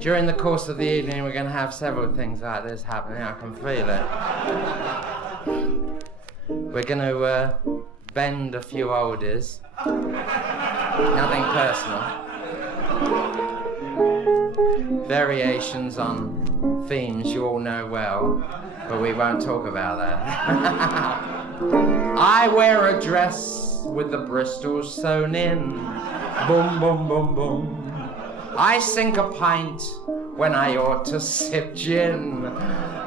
During the course of the evening, we're going to have several things like this happening. I can feel it. We're going to bend a few oldies. Nothing personal. Variations on themes you all know well, but we won't talk about that. I wear a dress with the bristles sewn in. Boom, boom, boom, boom. I sink a pint when I ought to sip gin.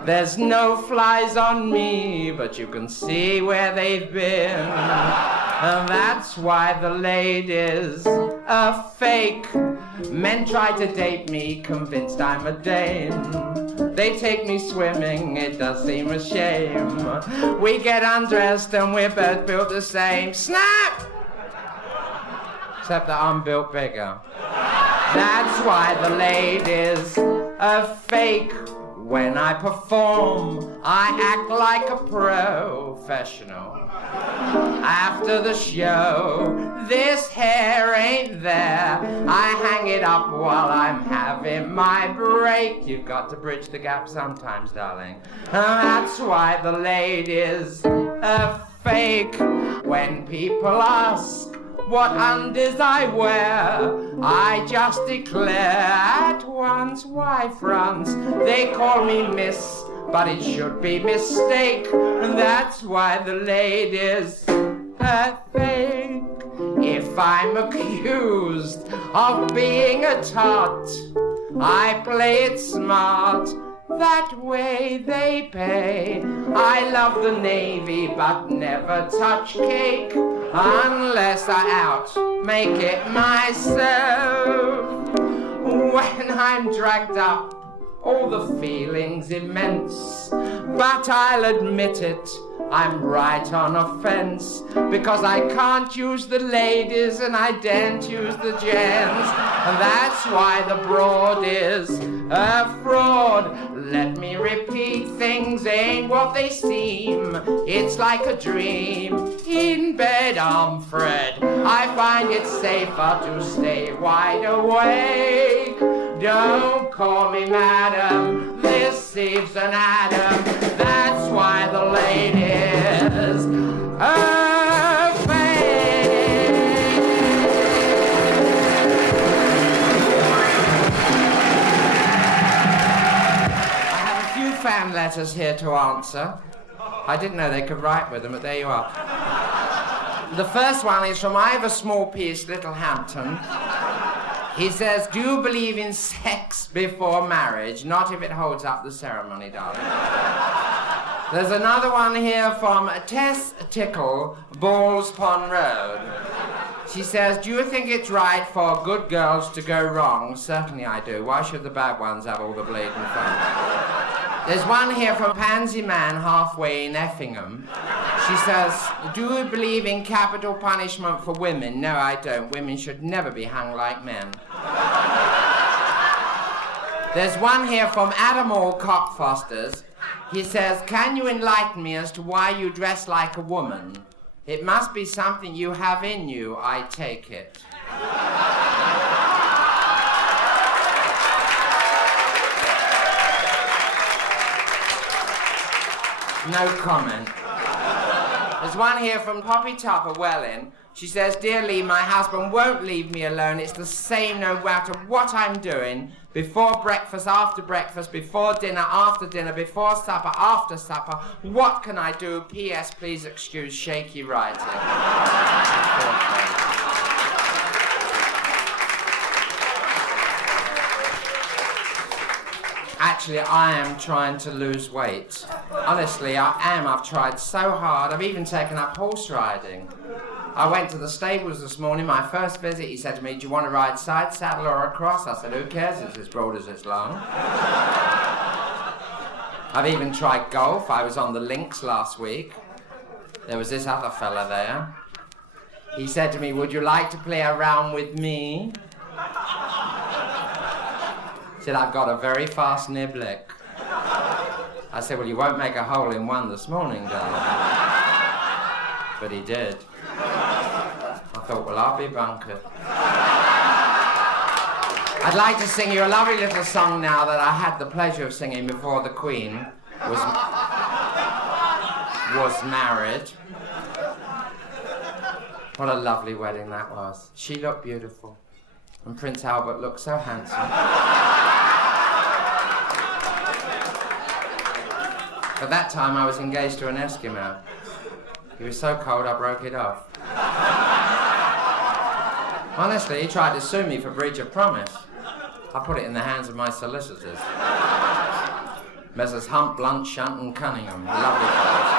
There's no flies on me, but you can see where they've been. And that's why the ladies are fake. Men try to date me, convinced I'm a dame. They take me swimming, it does seem a shame. We get undressed and we're both built the same. Snap! Except that I'm built bigger. That's why the ladies are fake. When I perform, I act like a professional. After the show, this hair ain't there. I hang it up while I'm having my break. You've got to bridge the gap sometimes, darling. That's why the ladies are fake. When people ask what undies I wear, I just declare at once, why France, they call me Miss, but it should be mistake, and that's why the ladies are fake. If I'm accused of being a tot, I play it smart, that way they pay. I love the Navy, but never touch cake unless I make it myself. When I'm dragged up, all the feelings immense, but I'll admit it, I'm right on a fence, because I can't use the ladies and I daren't use the gents, and that's why the broad is a fraud. Let me repeat, things ain't what they seem. It's like a dream. In bed I'm Fred. I find it safer to stay wide awake. Don't call me madam, this Eve's an Adam. That's why the ladies are fake. I have a few fan letters here to answer. I didn't know they could write with them, but there you are. The first one is from Ivor Smallpiece, Littlehampton. He says, do you believe in sex before marriage? Not if it holds up the ceremony, darling. There's another one here from Tess Tickle, Balls Pond Road. She says, do you think it's right for good girls to go wrong? Certainly I do. Why should the bad ones have all the bleeding fun? There's one here from Pansy Man, halfway in Effingham. She says, do you believe in capital punishment for women? No, I don't. Women should never be hung like men. There's one here from Adam All Cockfosters. He says, can you enlighten me as to why you dress like a woman? It must be something you have in you, I take it. No comment. There's one here from Poppy Topper Welling. She says, dear Lee, my husband won't leave me alone. It's the same no matter what I'm doing. Before breakfast, after breakfast, before dinner, after dinner, before supper, after supper. What can I do? P.S. Please excuse shaky writing. Actually, I am trying to lose weight. Honestly, I am. I've tried so hard. I've even taken up horse riding. I went to the stables this morning, my first visit. He said to me, do you want to ride side saddle or across? I said, who cares? It's as broad as it's long. I've even tried golf. I was on the links last week. There was this other fella there. He said to me, would you like to play a round with me? He said, I've got a very fast niblick. I said, well, you won't make a hole in one this morning, darling. But he did. I thought, well, I'll be bunkered. I'd like to sing you a lovely little song now that I had the pleasure of singing before the Queen was married. What a lovely wedding that was. She looked beautiful, and Prince Albert looked so handsome. At that time, I was engaged to an Eskimo. He was so cold, I broke it off. Honestly, he tried to sue me for breach of promise. I put it in the hands of my solicitors. Messrs. Hump, Blunt, Shunt and Cunningham. Lovely fellows.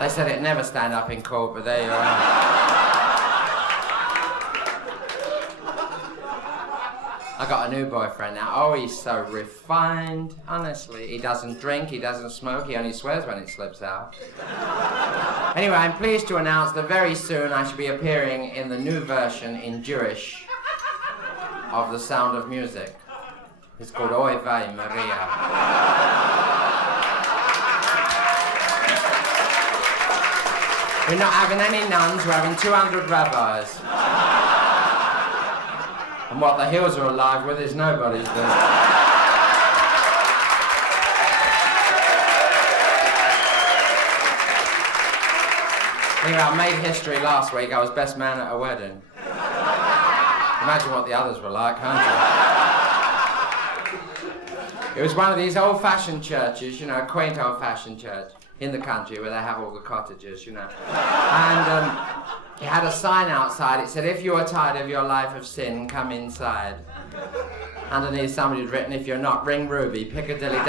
They said it'd never stand up in court, but there you are. I got a new boyfriend now. Oh, he's so refined. Honestly, he doesn't drink, he doesn't smoke, he only swears when it slips out. Anyway, I'm pleased to announce that very soon I shall be appearing in the new version in Jewish of The Sound of Music. It's called Oy Vey Maria. We're not having any nuns, we're having 200 rabbis. And what the hills are alive with is nobody's business. Anyway, I made history last week. I was best man at a wedding. Imagine what the others were like, can't you? It was one of these old-fashioned churches, you know, a quaint old-fashioned church in the country where they have all the cottages, you know. And it had a sign outside. It said, if you are tired of your life of sin, come inside. Underneath somebody had written, if you're not, ring Ruby, Piccadilly 009.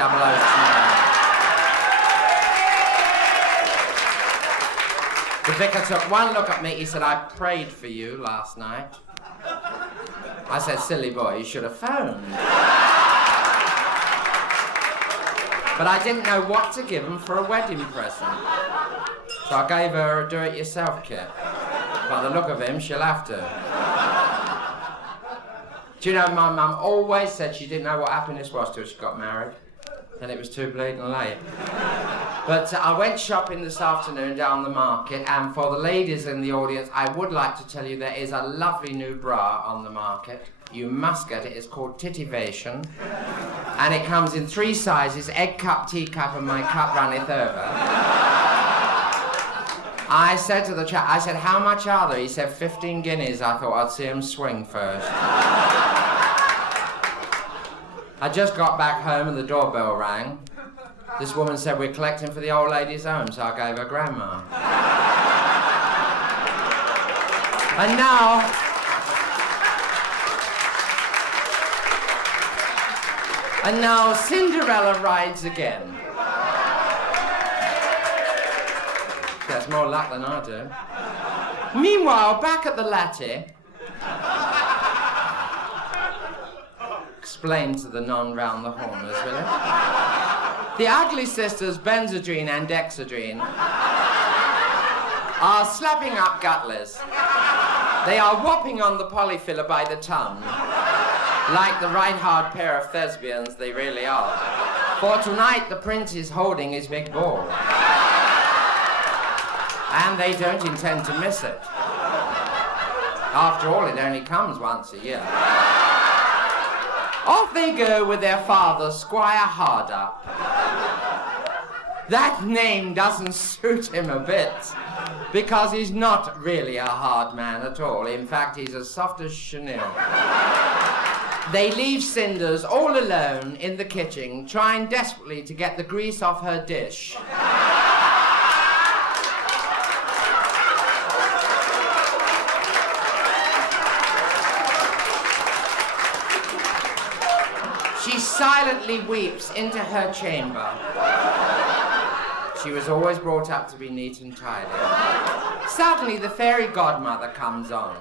The vicar took one look at me. He said, I prayed for you last night. I said, silly boy, you should have phoned. But I didn't know what to give him for a wedding present. So I gave her a do-it-yourself kit. By the look of him, she'll have to. Do you know, my mum always said she didn't know what happiness was till she got married. Then it was too bleeding late. But I went shopping this afternoon down the market, and for the ladies in the audience, I would like to tell you there is a lovely new bra on the market. You must get it. It's called Titivation. And it comes in 3 sizes, egg cup, teacup, and my cup runneth over. I said to the chap, I said, how much are they? He said, 15 guineas. I thought I'd see him swing first. I just got back home and the doorbell rang. This woman said, we're collecting for the old lady's home, so I gave her grandma. And now Cinderella rides again. She has more luck than I do. Meanwhile, back at the latte, explain to the non round the corners, will you? The ugly sisters, Benzedrine and Dexedrine, are slapping up gutlers. They are whopping on the polyfiller by the ton, like the right hard pair of thespians they really are. For tonight, the prince is holding his big ball. And they don't intend to miss it. After all, it only comes once a year. Off they go with their father, Squire Hardup. That name doesn't suit him a bit, because he's not really a hard man at all. In fact, he's as soft as chenille. They leave Cinders all alone in the kitchen, trying desperately to get the grease off her dish. She silently weeps into her chamber. She was always brought up to be neat and tidy. Suddenly, the fairy godmother comes on.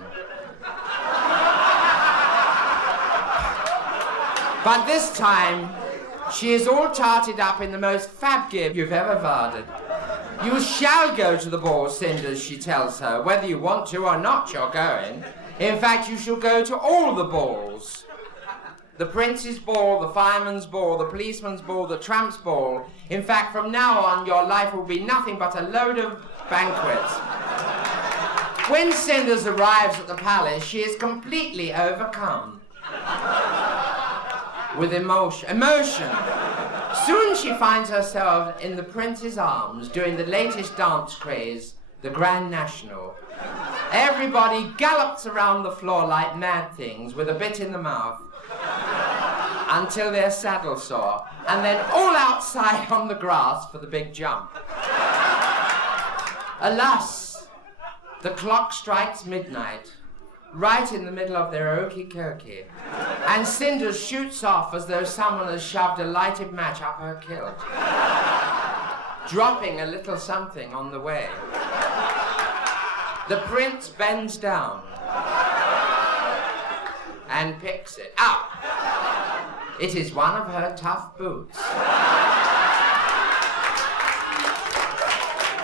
But this time, she is all tarted up in the most fab gear you've ever varded. You shall go to the ball, Cinders, she tells her. Whether you want to or not, you're going. In fact, you shall go to all the balls. The prince's ball, the fireman's ball, the policeman's ball, the tramp's ball. In fact, from now on, your life will be nothing but a load of banquets. When Cinders arrives at the palace, she is completely overcome with emotion. Soon she finds herself in the prince's arms doing the latest dance craze, the Grand National. Everybody gallops around the floor like mad things with a bit in the mouth until they're saddle sore, and then all outside on the grass for the big jump. Alas, the clock strikes midnight, right in the middle of their okey-cokey, and Cinders shoots off as though someone has shoved a lighted match up her kilt, dropping a little something on the way. The prince bends down and picks it up. It is one of her tough boots.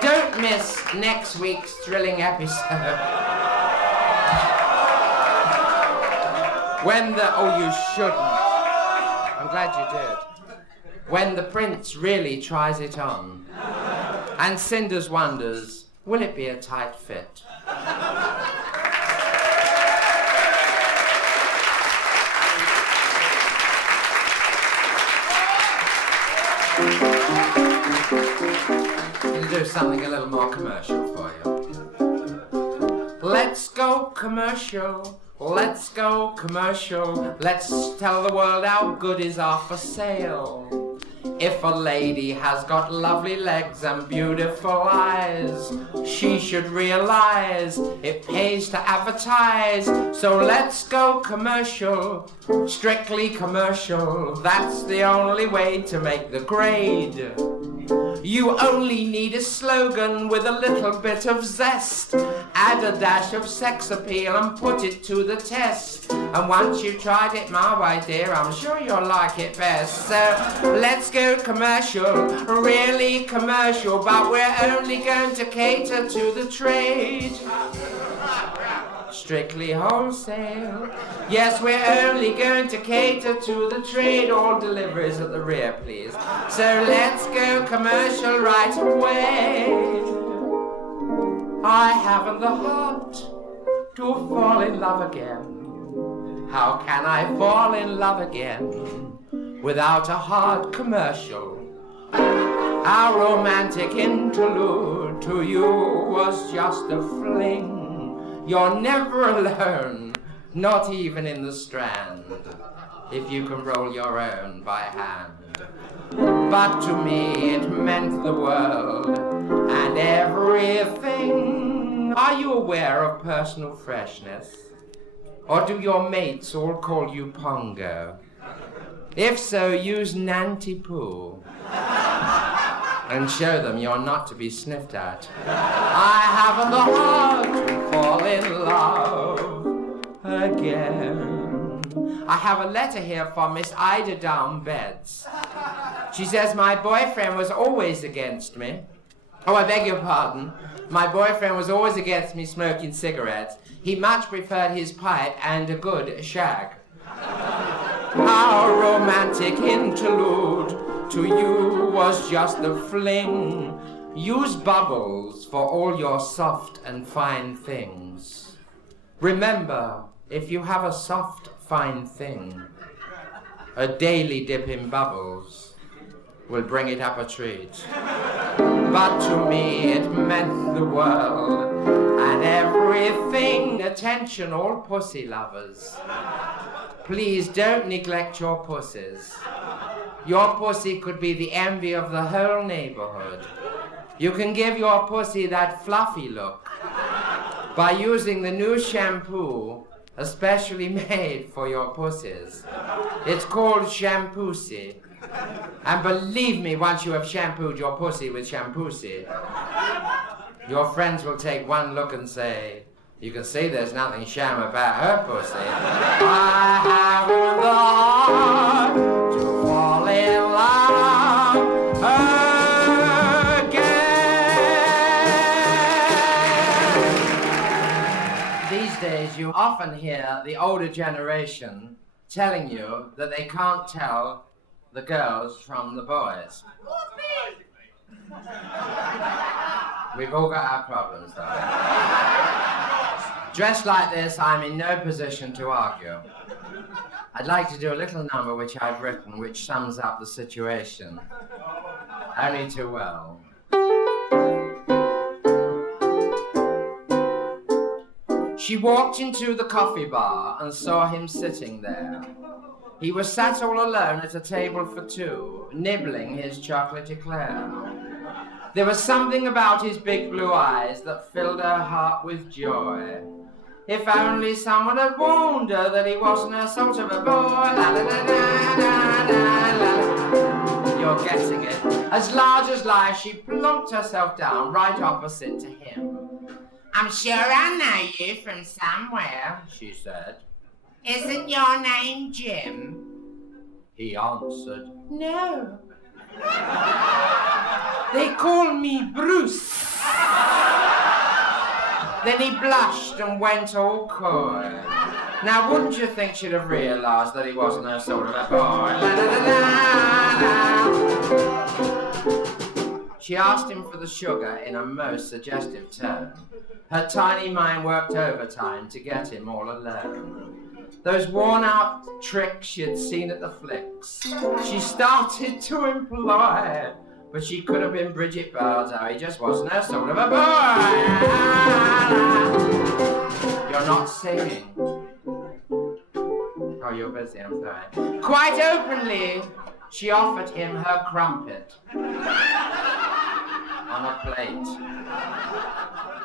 Don't miss next week's thrilling episode. You shouldn't. I'm glad you did. When the prince really tries it on, and Cinders wonders, will it be a tight fit? I'll do something a little more commercial for you. Let's go commercial. Let's go commercial. Let's tell the world our goodies are for sale. If a lady has got lovely legs and beautiful eyes, she should realize it pays to advertise. So let's go commercial, strictly commercial. That's the only way to make the grade. You only need a slogan with a little bit of zest. Add a dash of sex appeal and put it to the test. And once you've tried it my way, dear, I'm sure you'll like it best. So let's go commercial, really commercial, but we're only going to cater to the trade. Strictly wholesale. Yes, we're only going to cater to the trade. All deliveries at the rear, please. So let's go commercial right away. I haven't the heart to fall in love again. How can I fall in love again without a hard commercial? Our romantic interlude to you was just a fling. You're never alone, not even in the Strand, if you can roll your own by hand. But to me it meant the world and everything. Are you aware of personal freshness? Or do your mates all call you Pongo? If so, use Nanty Poo and show them you're not to be sniffed at. I haven't the heart to fall in love again. I have a letter here from Miss Ida Down Beds. She says, my boyfriend was always against me. Oh, I beg your pardon. My boyfriend was always against me smoking cigarettes. He much preferred his pipe and a good shag. Our romantic interlude to you was just a fling. Use bubbles for all your soft and fine things. Remember, if you have a soft, fine thing, a daily dip in bubbles will bring it up a treat. But to me it meant the world and everything. Attention, all pussy lovers. Please don't neglect your pussies. Your pussy could be the envy of the whole neighborhood. You can give your pussy that fluffy look by using the new shampoo especially made for your pussies. It's called Shampoosie. And believe me, once you have shampooed your pussy with Shampoosie, your friends will take one look and say, you can see there's nothing sham about her pussy. I haven't the heart to fall in love again. These days you often hear the older generation telling you that they can't tell the girls from the boys. We've all got our problems, though. Dressed like this, I'm in no position to argue. I'd like to do a little number which I've written, which sums up the situation. Only too well. She walked into the coffee bar and saw him sitting there. He was sat all alone at a table for two, nibbling his chocolate eclair. There was something about his big blue eyes that filled her heart with joy. If only someone had warned her that he wasn't her sort of a boy. La, la, la, la, la, la. You're getting it. As large as life, she plumped herself down right opposite to him. I'm sure I know you from somewhere, she said. Isn't your name Jim? He answered, no. They call me Bruce. Then he blushed and went all coy. Now, wouldn't you think she'd have realised that he wasn't her sort of a boy? La, la, la, la. She asked him for the sugar in a most suggestive tone. Her tiny mind worked overtime to get him all alone. Those worn-out tricks she had seen at the flicks, she started to employ. But she could have been Bridget Bardot. He just wasn't her sort of a boy. You're not singing. Oh, you're busy, I'm sorry. Quite openly, she offered him her crumpet on a plate.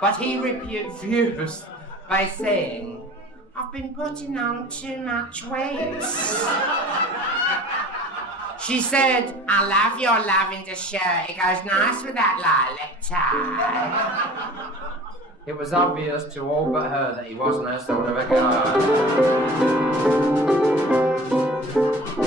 But he refused by saying, I've been putting on too much weight. She said, I love your lavender shirt. It goes nice with that lilac tie. It was obvious to all but her that he wasn't her sort of a guy.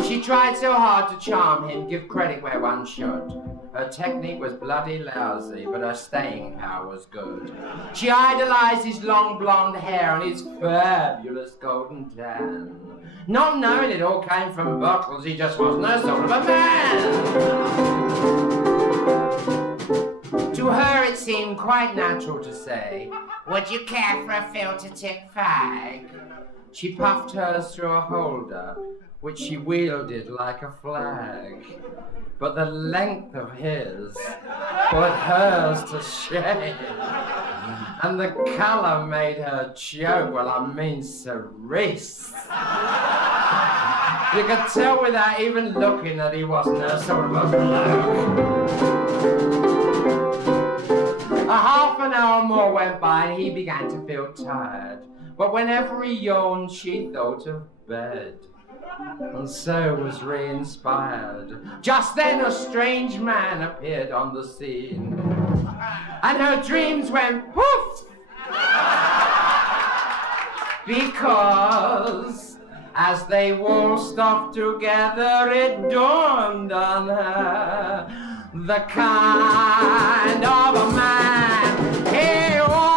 She tried so hard to charm him, give credit where one should. Her technique was bloody lousy, but her staying power was good. She idolized his long blonde hair and his fabulous golden tan. Not knowing it all came from bottles, he just wasn't her sort of a man. To her it seemed quite natural to say, would you care for a filter tip fag? She puffed hers through a holder, which she wielded like a flag. But the length of his put hers to shame. And the colour made her choke, well, I mean cerise. You could tell without even looking that he wasn't her sort of a bloke. A half an hour more went by and he began to feel tired. But whenever he yawned, she thought of bed. And so was re-inspired. Just then a strange man appeared on the scene. And her dreams went poof! Because as they waltzed off together, it dawned on her the kind of a man he was.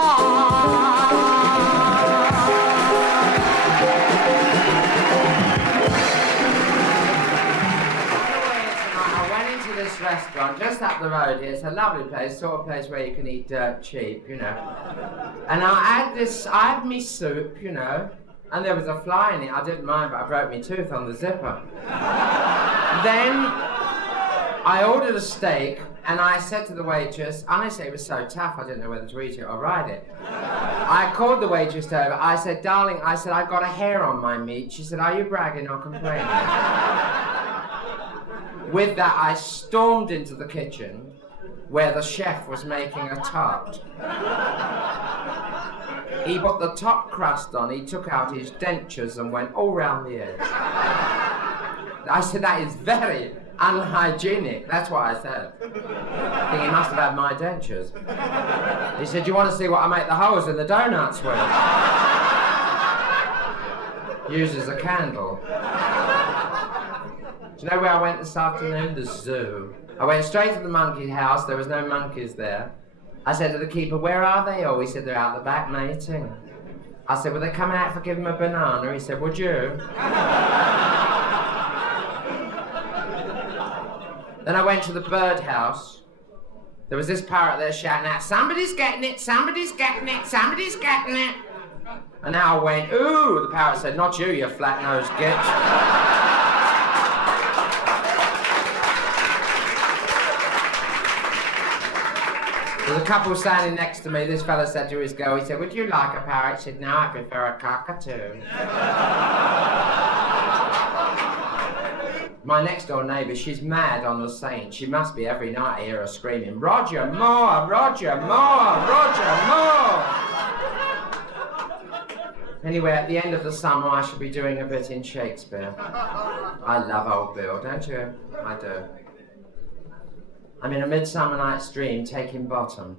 This restaurant just up the road here. It's a lovely place, sort of place where you can eat dirt cheap, you know. And I had me soup, you know, and there was a fly in it. I didn't mind, but I broke my tooth on the zipper. Then I ordered a steak, and I said to the waitress, honestly, it was so tough, I didn't know whether to eat it or ride it. I called the waitress over. I said, darling, I've got a hair on my meat. She said, are you bragging or complaining? With that, I stormed into the kitchen where the chef was making a tart. He put the top crust on, he took out his dentures and went all round the edge. I said, that is very unhygienic. That's what I said. I think he must have had my dentures. He said, do you want to see what I make the holes in the donuts with? Uses a candle. Do you know where I went this afternoon? The zoo. I went straight to the monkey house. There was no monkeys there. I said to the keeper, where are they all? He said, they're out the back mating. I said, will they come out if I give them a banana? He said, would you? Then I went to the birdhouse. There was this parrot there shouting out, somebody's getting it, somebody's getting it, somebody's getting it. An owl went, ooh. The parrot said, not you, you flat-nosed git. There's a couple standing next to me. This fella said to his girl, he said, would you like a parrot? She said, no, I prefer a cockatoo. My next door neighbour, she's mad on the Saint. She must be every night I hear her screaming, Roger Moore, Roger Moore, Roger Moore. Anyway, at the end of the summer, I shall be doing a bit in Shakespeare. I love Old Bill, don't you? I do. I'm in A Midsummer Night's Dream, taking bottom.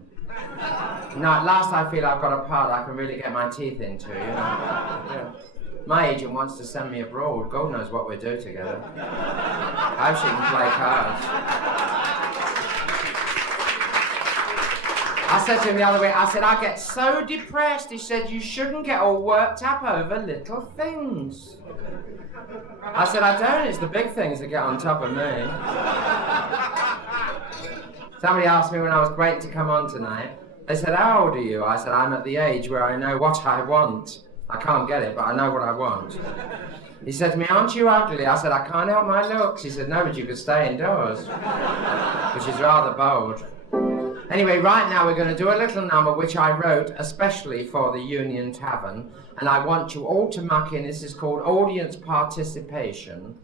Now, at last I feel I've got a part I can really get my teeth into, you know. Yeah. My agent wants to send me abroad. God knows what we'll do together. I hope she can play cards. I said to him the other week, I said, I get so depressed. He said, you shouldn't get all worked up over little things. I said, I don't. It's the big things that get on top of me. Somebody asked me when I was great to come on tonight. They said, how old are you? I said, I'm at the age where I know what I want. I can't get it, but I know what I want. He said to me, aren't you ugly? I said, I can't help my looks. He said, no, but you could stay indoors. Which is rather bold. Anyway, right now we're going to do a little number which I wrote especially for the Union Tavern. And I want you all to muck in. This is called audience participation.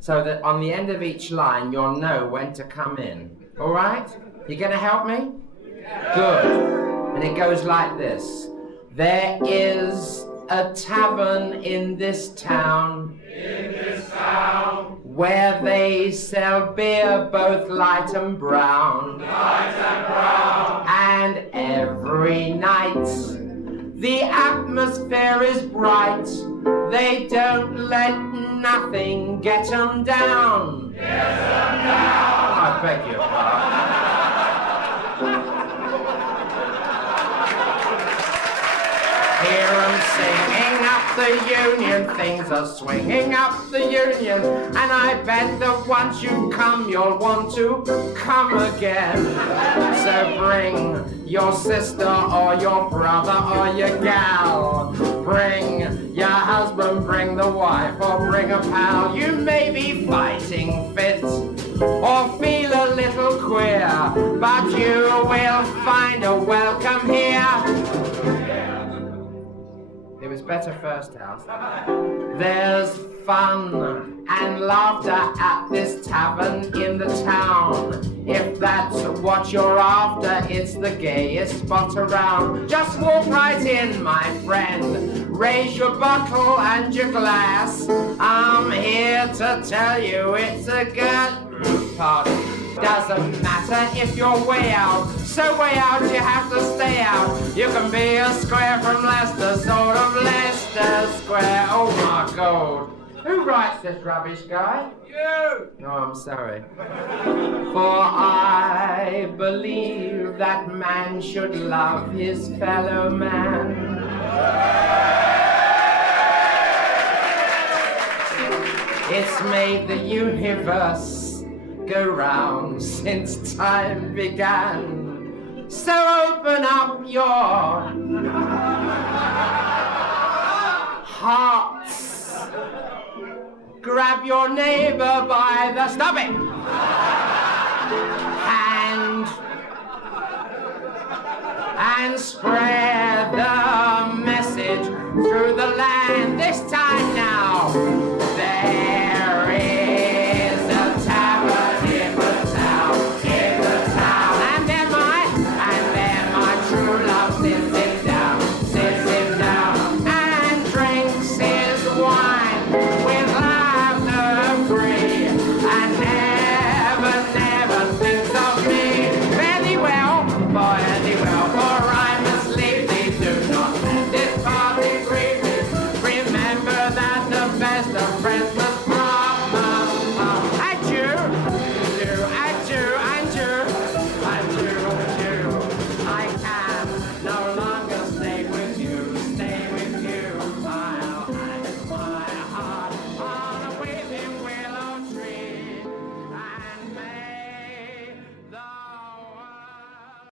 So that on the end of each line, you'll know when to come in. All right? You going to help me? Yeah. Good. And it goes like this. There is a tavern in this town, where they sell beer both light and brown. And every night the atmosphere is bright. They don't let nothing get them down. I beg your pardon. Hear 'em singing up the Union, things are swinging up the Union, and I bet that once you come, you'll want to come again. So bring your sister or your brother or your gal, bring your husband, bring the wife, or bring a pal. You may be fighting fit or feel a little queer, but you will find a welcome here. It was better first house. There's fun and laughter at this tavern in the town. If that's what you're after, it's the gayest spot around. Just walk right in, my friend. Raise your bottle and your glass. I'm here to tell you it's a good party. Doesn't matter if you're way out, so way out you have to stay out. You can be a square from Leicester, sort of Leicester Square. Oh my God. Who writes this rubbish, guy? You! No, I'm sorry. For I believe that man should love his fellow man. It's made the universe go round since time began. So open up your hearts. Grab your neighbor by the stop it! hand and spread the message through the land. This time now.